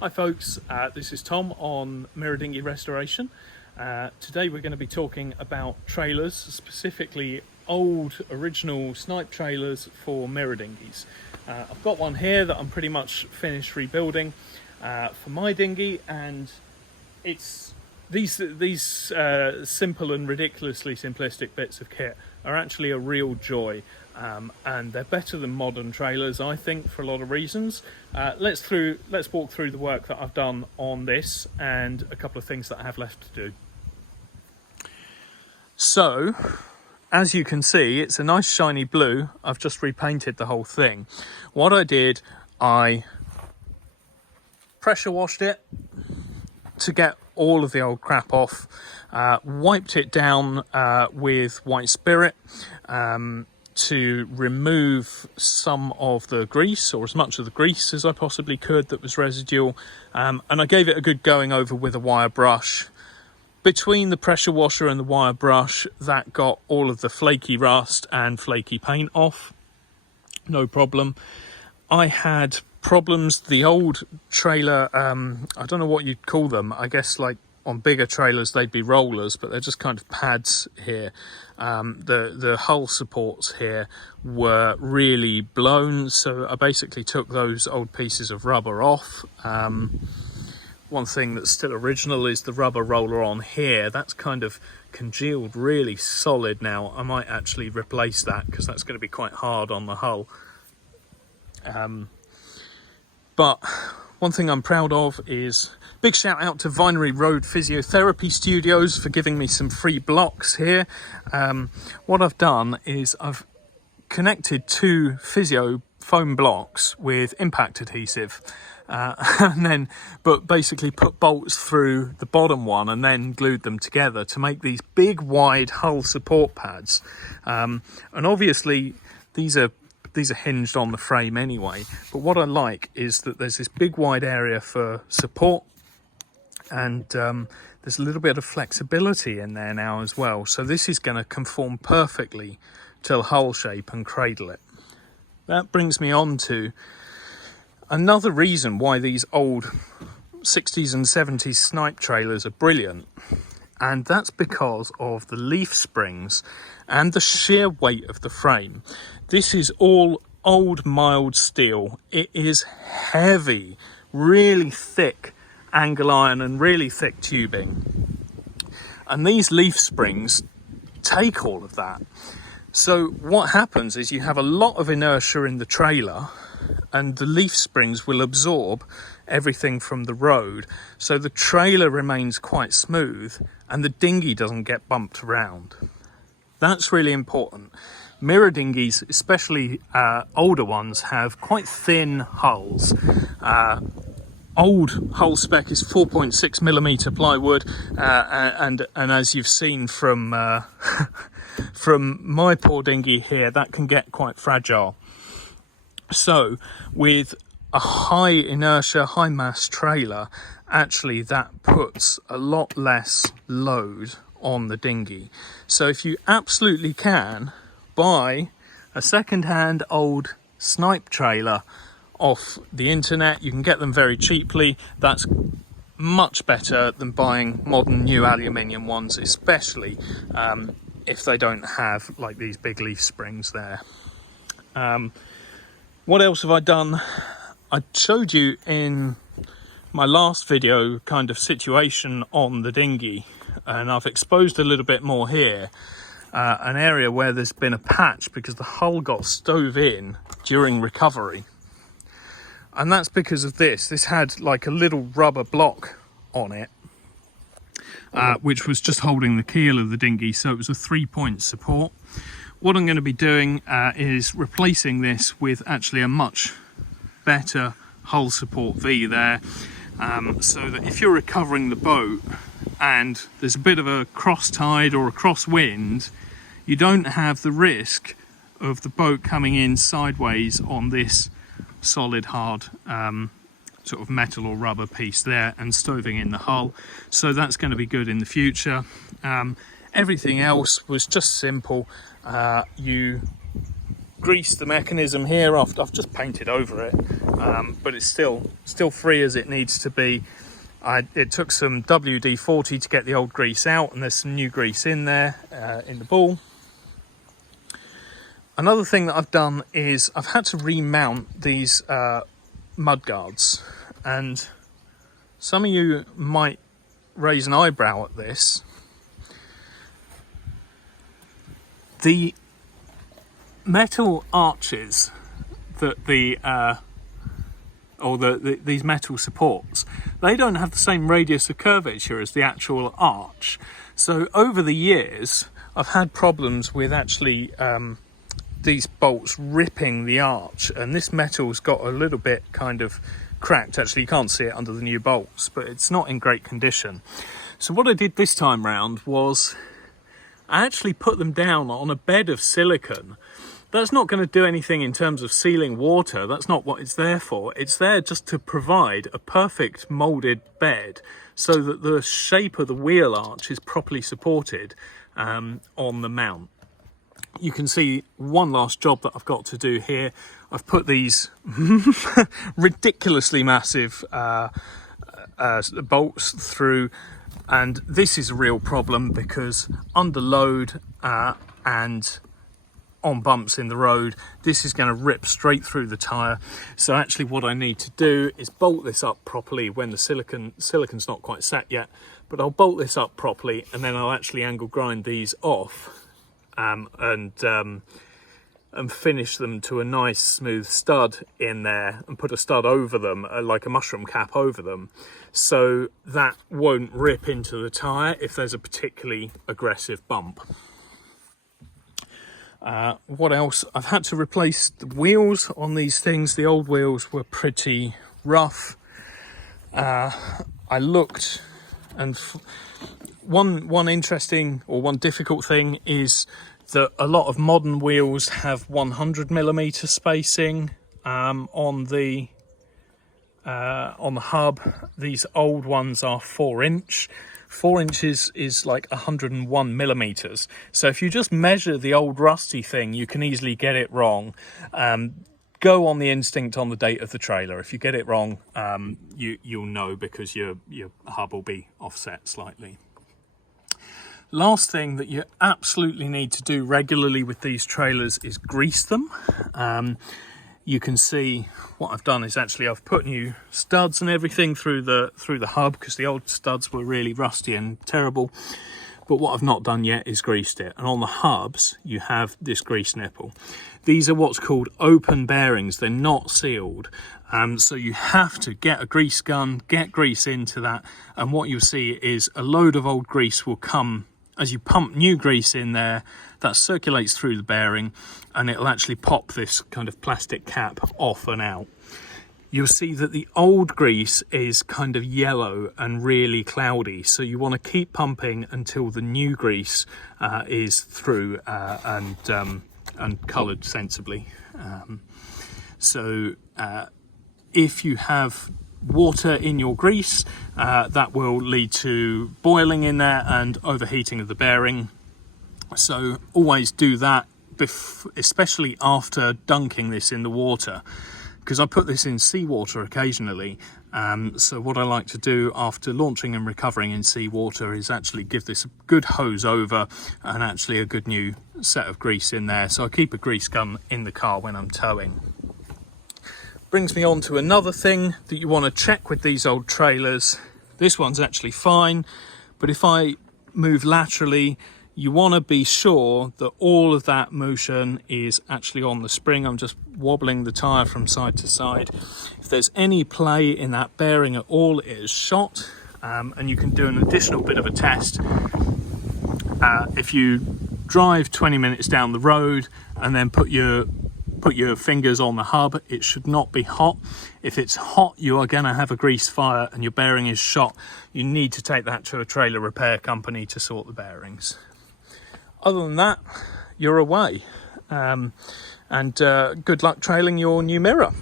Hi folks, this is Tom on Mirror Dinghy Restoration. Today we're going to be talking about trailers, specifically old original Snipe trailers for mirror dinghies. I've got one here that I'm pretty much finished rebuilding for my dinghy, and it's these simple and ridiculously simplistic bits of kit are actually a real joy. And they're better than modern trailers, I think, for a lot of reasons. Let's walk through the work that I've done on this and a couple of things that I have left to do. So, as you can see, it's a nice shiny blue. I've just repainted the whole thing. What I did, I pressure washed it to get all of the old crap off, wiped it down with white spirit, to remove some of the grease, or as much of the grease as I possibly could that was residual, and I gave it a good going over with a wire brush. Between the pressure washer and the wire brush, that got all of the flaky rust and flaky paint off, no problem. I had problems, the old trailer, I don't know what you'd call them, I guess like on bigger trailers they'd be rollers, but they're just kind of pads here. The hull supports here were really blown, so I basically took those old pieces of rubber off. One thing that's still original is the rubber roller on here. That's kind of congealed really solid now. I might actually replace that because that's going to be quite hard on the hull. But one thing I'm proud of is big shout out to Vinery Road Physiotherapy Studios for giving me some free blocks here. What I've done is I've connected two physio foam blocks with impact adhesive, but basically put bolts through the bottom one and then glued them together to make these big wide hull support pads. And obviously these are hinged on the frame anyway, but what I like is that there's this big wide area for support, and there's a little bit of flexibility in there now as well, so this is going to conform perfectly to hull shape and cradle it. That brings me on to another reason why these old 60s and 70s Snipe trailers are brilliant, and that's because of the leaf springs and the sheer weight of the frame. This is all old mild steel. It is heavy, really thick angle iron and really thick tubing. And these leaf springs take all of that. So what happens is you have a lot of inertia in the trailer, and the leaf springs will absorb everything from the road, so the trailer remains quite smooth and the dinghy doesn't get bumped around. That's really important. Mirror dinghies, especially older ones, have quite thin hulls. Old hull spec is 4.6mm plywood, and as you've seen from from my poor dinghy here, that can get quite fragile. So with a high inertia, high mass trailer, actually that puts a lot less load on the dinghy. So if you absolutely can, buy a second-hand old Snipe trailer off the internet. You can get them very cheaply. That's much better than buying modern new aluminium ones, especially if they don't have like these big leaf springs there. What else have I done? I showed you in my last video kind of situation on the dinghy, and I've exposed a little bit more here, an area where there's been a patch because the hull got stove in during recovery. And that's because of this. This had like a little rubber block on it, which was just holding the keel of the dinghy, so it was a 3-point support. What I'm going to be doing is replacing this with actually a much better hull support V there, so that if you're recovering the boat and there's a bit of a cross tide or a crosswind, you don't have the risk of the boat coming in sideways on this solid hard sort of metal or rubber piece there and stoving in the hull. So that's going to be good in the future. Everything else was just simple. You greased the mechanism here. I've just painted over it, but it's still free as it needs to be. It took some WD-40 to get the old grease out, and there's some new grease in there in the ball. Another thing that I've done is I've had to remount these mudguards, and some of you might raise an eyebrow at this. The metal arches that these metal supports, they don't have the same radius of curvature as the actual arch. So over the years, I've had problems with actually these bolts ripping the arch, and this metal's got a little bit kind of cracked. Actually, you can't see it under the new bolts, but it's not in great condition. So what I did this time round was I actually put them down on a bed of silicone. That's not going to do anything in terms of sealing water. That's not what it's there for. It's there just to provide a perfect moulded bed so that the shape of the wheel arch is properly supported on the mount. You can see one last job that I've got to do here. I've put these ridiculously massive bolts through, and this is a real problem because under load and on bumps in the road, this is going to rip straight through the tyre. So actually what I need to do is bolt this up properly when the silicon's not quite set yet, but I'll bolt this up properly, and then I'll actually angle grind these off and finish them to a nice smooth stud in there, and put a stud over them, like a mushroom cap over them, so that won't rip into the tyre if there's a particularly aggressive bump. What else? I've had to replace the wheels on these things. The old wheels were pretty rough. I looked, and one interesting or one difficult thing is that a lot of modern wheels have 100mm spacing on the hub. These old ones are 4-inch. 4 inches is like 101mm. So if you just measure the old rusty thing, you can easily get it wrong. Go on the instinct on the date of the trailer. If you get it wrong, you'll know, because your hub will be offset slightly. Last thing that you absolutely need to do regularly with these trailers is grease them. You can see what I've done is actually I've put new studs and everything through the hub, because the old studs were really rusty and terrible. But what I've not done yet is greased it. And on the hubs, you have this grease nipple. These are what's called open bearings. They're not sealed. So you have to get a grease gun, get grease into that. And what you'll see is a load of old grease will come as you pump new grease in there. That circulates through the bearing, and it'll actually pop this kind of plastic cap off and out. You'll see that the old grease is kind of yellow and really cloudy, so you want to keep pumping until the new grease is through and coloured sensibly. If you have water in your grease, that will lead to boiling in there and overheating of the bearing. So always do that, especially after dunking this in the water, because I put this in seawater occasionally. So what I like to do after launching and recovering in seawater is actually give this a good hose over and actually a good new set of grease in there. So I keep a grease gun in the car when I'm towing. Brings me on to another thing that you want to check with these old trailers. This one's actually fine, but if I move laterally, you want to be sure that all of that motion is actually on the spring. I'm just wobbling the tyre from side to side. If there's any play in that bearing at all, it is shot. And you can do an additional bit of a test. If you drive 20 minutes down the road and then put your fingers on the hub, it should not be hot. If it's hot, you are going to have a grease fire and your bearing is shot. You need to take that to a trailer repair company to sort the bearings. Other than that, you're away. And good luck trailing your new mirror.